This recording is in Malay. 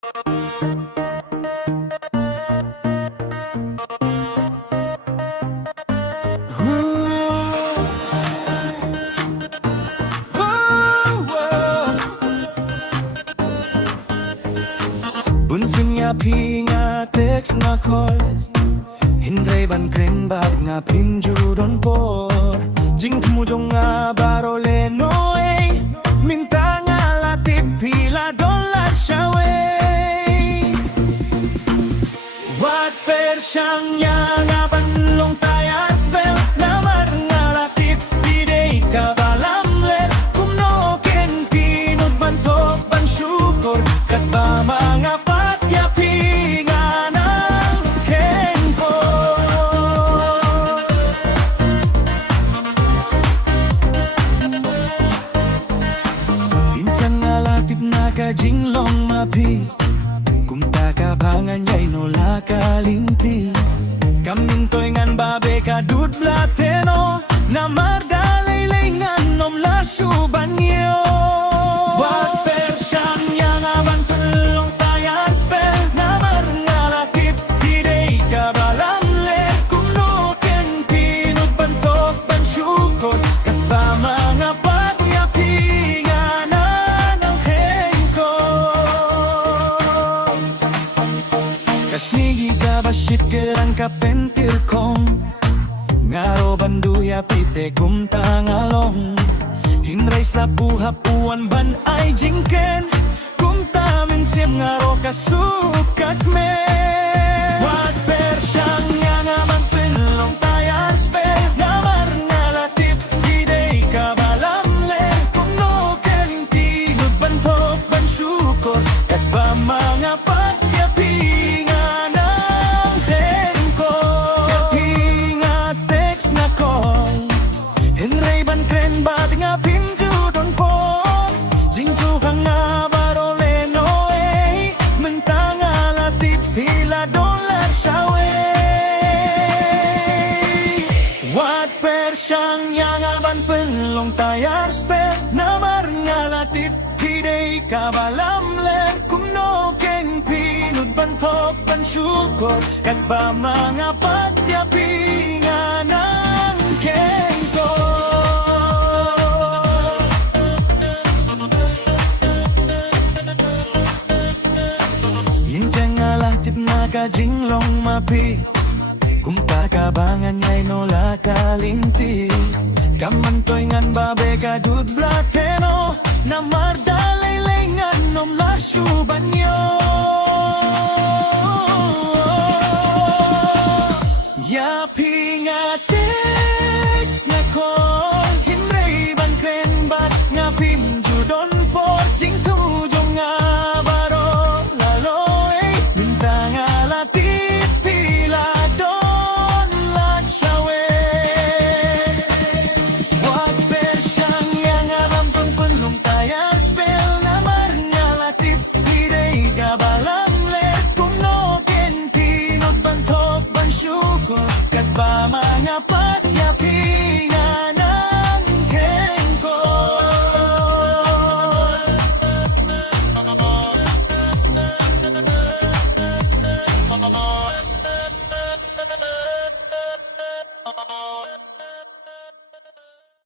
Bunsin nga pi nga text nga call Hinray ban kren bag nga pinjudon por Jing tumujong nga baroleno Minta nga latip pila dolar siya Wat per siyang nga panlong tayar spell Namar nga latip pidey kabalamler Kumno ken pinod bantok ban syukor Kat ba mga jinglong mapi Kumta ka bangan yay no la kalinti Kamintoy ngan babe ka dud blateno Na mardalay ngan nom la syubanyo Wat per siyang yang aban pelong tayar spell Na marngalakip hidey ka balamle Kumno ken pinut bantok ban syukot Kat ba mga Kasnigi ka basit kerang kapentir kong Ngaro banduya pite kumta ngalong Hinray sa puhapuan ban ay jingken Kumta minsip ngaro kasukat men Wat per siyang ngaman pinlong tayar spell Namar ngalatip hidey kabalamle Kumno ken tinod bantok ban syukor Kat ba mga Siyang yangaban penlong tayar spell Namar ngalatip hidey kabalamler Kumno ken pinud bantok ban syukor Kat ba mga patyapingan ang kengko Yinjang ngalatip na kajinglong mapi Kumta kabangan yay no la kalinti Kamantoy ngan babe ka dud blateno Na mardalay ngan nom la syubanyo Yapi nga text nga call Hinray ban kren bat nga pinjudon